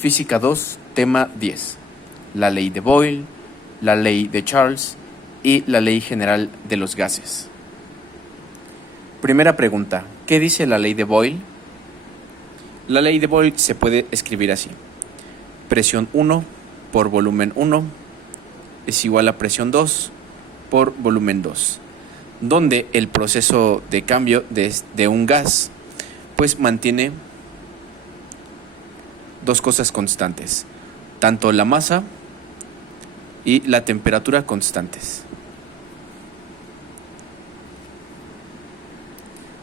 Física 2, tema 10. La ley de Boyle, la ley de Charles y la ley general de los gases. Primera pregunta, ¿qué dice la ley de Boyle? La ley de Boyle se puede escribir así. Presión 1 por volumen 1 es igual a presión 2 por volumen 2, donde el proceso de cambio de un gas pues mantiene dos cosas constantes, tanto la masa y la temperatura constantes.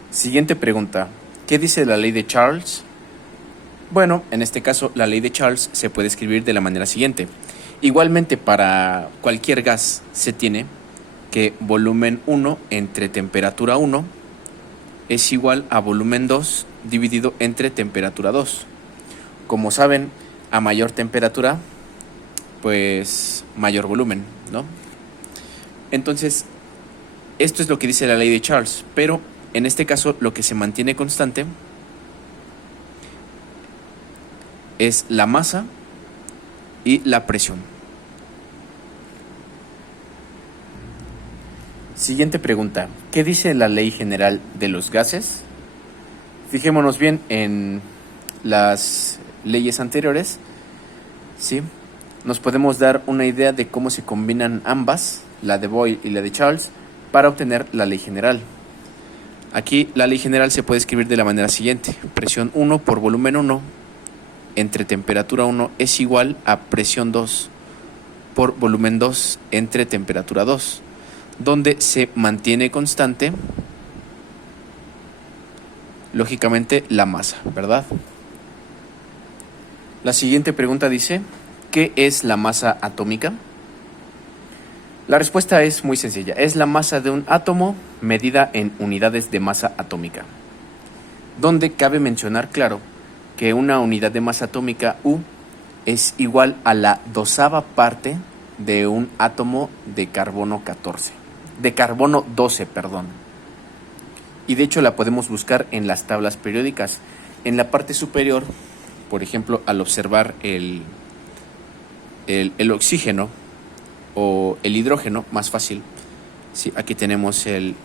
Siguiente pregunta, ¿qué dice la ley de Charles? Bueno, en este caso la ley de Charles se puede escribir de la manera siguiente. Igualmente para cualquier gas se tiene que volumen 1 entre temperatura 1 es igual a volumen 2 dividido entre temperatura 2. Como saben, a mayor temperatura, pues mayor volumen, ¿no? Entonces, esto es lo que dice la ley de Charles, pero en este caso lo que se mantiene constante es la masa y la presión. Siguiente pregunta, ¿qué dice la ley general de los gases? Fijémonos bien en las leyes anteriores, ¿sí? Nos podemos dar una idea de cómo se combinan ambas, la de Boyle y la de Charles, para obtener la ley general. Aquí la ley general se puede escribir de la manera siguiente. Presión 1 por volumen 1 entre temperatura 1 es igual a presión 2 por volumen 2 entre temperatura 2, donde se mantiene constante, lógicamente, la masa, ¿verdad? La siguiente pregunta dice, ¿qué es la masa atómica? La respuesta es muy sencilla, es la masa de un átomo medida en unidades de masa atómica, donde cabe mencionar, claro, que una unidad de masa atómica U es igual a la 12ª parte de un átomo de carbono 12, perdón. Y de hecho la podemos buscar en las tablas periódicas. En la parte superior, por ejemplo, al observar el oxígeno o el hidrógeno, más fácil. Sí, aquí tenemos el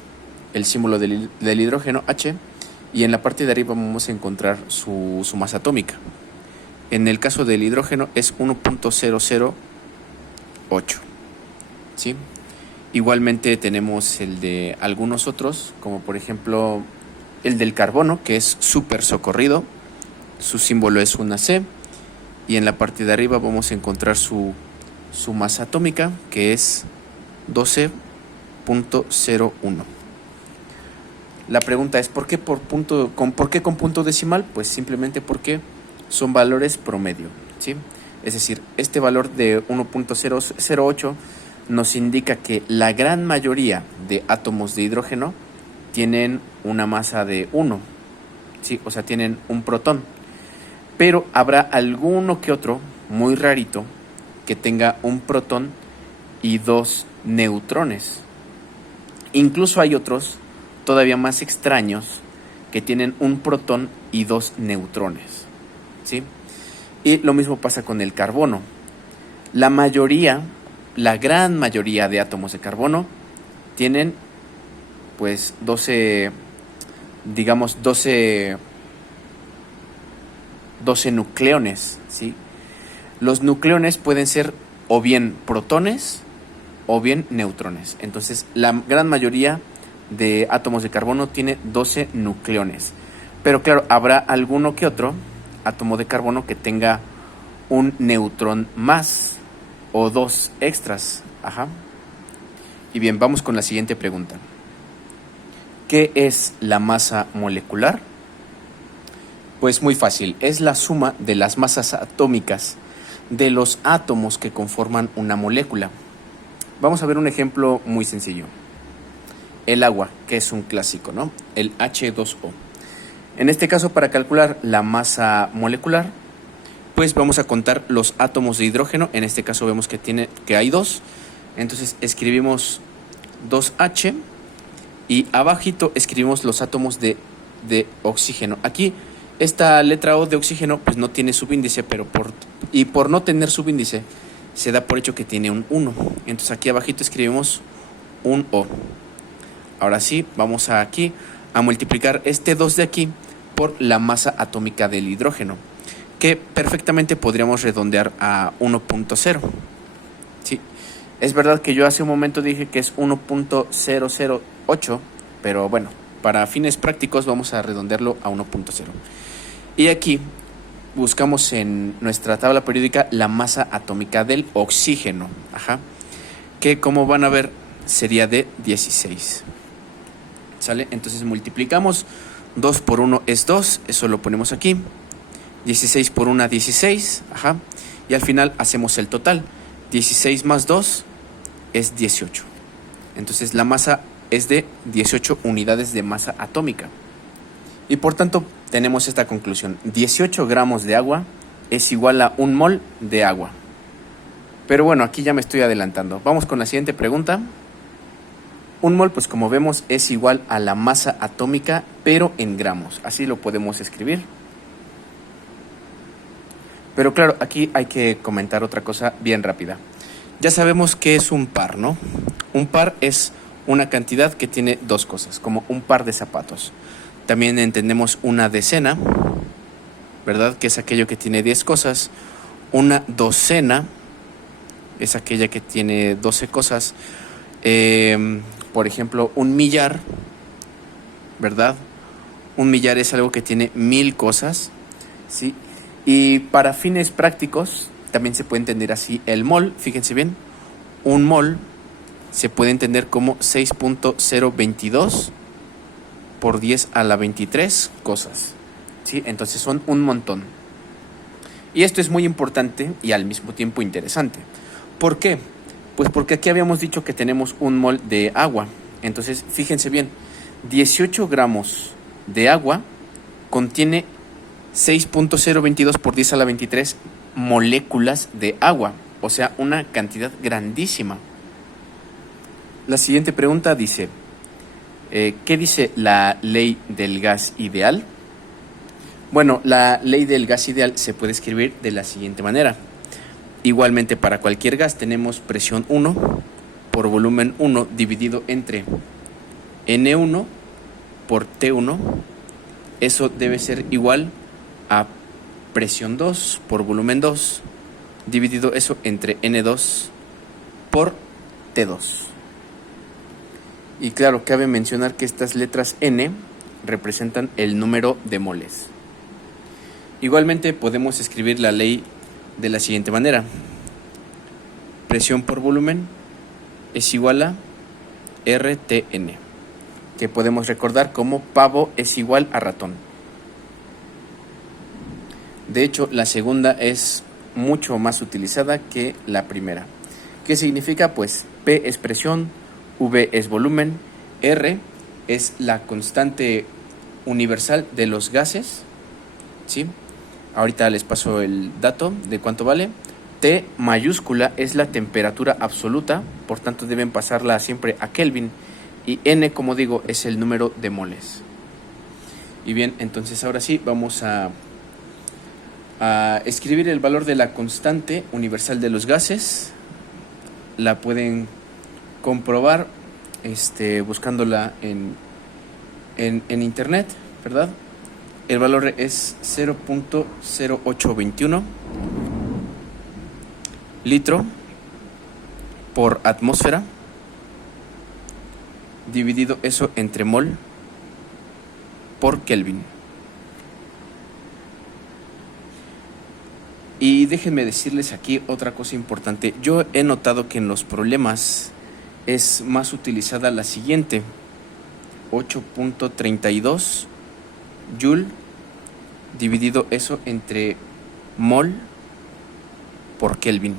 símbolo del hidrógeno, H, y en la parte de arriba vamos a encontrar su masa atómica. En el caso del hidrógeno es 1.008, ¿sí? Igualmente tenemos el de algunos otros, como por ejemplo el del carbono, que es súper socorrido, su símbolo es una C, y en la parte de arriba vamos a encontrar su masa atómica, que es 12.01. La pregunta es, ¿por qué con punto decimal? Pues simplemente porque son valores promedio, ¿sí? Es decir, este valor de 1.008 nos indica que la gran mayoría de átomos de hidrógeno tienen una masa de 1, ¿sí? O sea, tienen un protón. Pero habrá alguno que otro, muy rarito, que tenga un protón y 2 neutrones. Incluso hay otros todavía más extraños que tienen un protón y 2 neutrones, ¿sí? Y lo mismo pasa con el carbono. La gran mayoría de átomos de carbono tienen pues 12 nucleones, ¿sí? Los nucleones pueden ser o bien protones o bien neutrones. Entonces, la gran mayoría de átomos de carbono tiene 12 nucleones. Pero claro, habrá alguno que otro átomo de carbono que tenga un neutrón más o 2 extras. Ajá. Y bien, vamos con la siguiente pregunta. ¿Qué es la masa molecular? Pues muy fácil, es la suma de las masas atómicas de los átomos que conforman una molécula. Vamos a ver un ejemplo muy sencillo. El agua, que es un clásico, ¿no? El H2O. En este caso, para calcular la masa molecular, pues vamos a contar los átomos de hidrógeno. En este caso vemos que hay 2. Entonces escribimos 2H y abajito escribimos los átomos de oxígeno. Aquí esta letra O de oxígeno pues no tiene subíndice, pero por no tener subíndice se da por hecho que tiene un 1. Entonces aquí abajito escribimos un O. Ahora sí, vamos aquí a multiplicar este 2 de aquí por la masa atómica del hidrógeno, que perfectamente podríamos redondear a 1.0. ¿Sí? Es verdad que yo hace un momento dije que es 1.008, pero bueno, para fines prácticos vamos a redondearlo a 1.0. Y aquí buscamos en nuestra tabla periódica la masa atómica del oxígeno, que como van a ver sería de 16. ¿Sale? Entonces multiplicamos, 2 por 1 es 2, eso lo ponemos aquí, 16 por 1, 16, y al final hacemos el total, 16 más 2 es 18. Entonces la masa es de 18 unidades de masa atómica. Y por tanto tenemos esta conclusión: 18 gramos de agua es igual a 1 mol de agua. Pero bueno, aquí ya me estoy adelantando. Vamos con la siguiente pregunta. 1 mol, pues como vemos, es igual a la masa atómica, pero en gramos. Así lo podemos escribir. Pero claro, aquí hay que comentar otra cosa bien rápida. Ya sabemos que es un par, ¿no? Un par es una cantidad que tiene dos cosas, como un par de zapatos. También entendemos una decena, ¿verdad? Que es aquello que tiene 10 cosas. Una docena es aquella que tiene 12 cosas. Por ejemplo, un millar, ¿verdad? Un millar es algo que tiene 1000 cosas, ¿sí? Y para fines prácticos también se puede entender así el mol. Fíjense bien, un mol se puede entender como 6.022 por 10 a la 23 cosas, ¿sí? Entonces son un montón. Y esto es muy importante y al mismo tiempo interesante. ¿Por qué? Pues porque aquí habíamos dicho que tenemos 1 mol de agua. Entonces, fíjense bien, 18 gramos de agua contiene 6.022 por 10 a la 23 moléculas de agua. O sea, una cantidad grandísima. La siguiente pregunta dice, ¿qué dice la ley del gas ideal? Bueno, la ley del gas ideal se puede escribir de la siguiente manera. Igualmente para cualquier gas tenemos presión 1 por volumen 1 dividido entre N1 por T1. Eso debe ser igual a presión 2 por volumen 2 dividido eso entre N2 por T2. Y claro, cabe mencionar que estas letras N representan el número de moles. Igualmente podemos escribir la ley de la siguiente manera. Presión por volumen es igual a RTN, que podemos recordar como pavo es igual a ratón. De hecho, la segunda es mucho más utilizada que la primera. ¿Qué significa? Pues P es presión, V es volumen, R es la constante universal de los gases, ¿sí? Ahorita les paso el dato de cuánto vale. T mayúscula es la temperatura absoluta, por tanto deben pasarla siempre a Kelvin. Y N, como digo, es el número de moles. Y bien, entonces ahora sí vamos a escribir el valor de la constante universal de los gases. La pueden comprobar buscándola en internet, ¿verdad? El valor es 0.0821 litro por atmósfera, dividido eso entre mol por Kelvin. Y déjenme decirles aquí otra cosa importante. Yo he notado que en los problemas es más utilizada la siguiente: 8.32 joule dividido eso entre mol por Kelvin.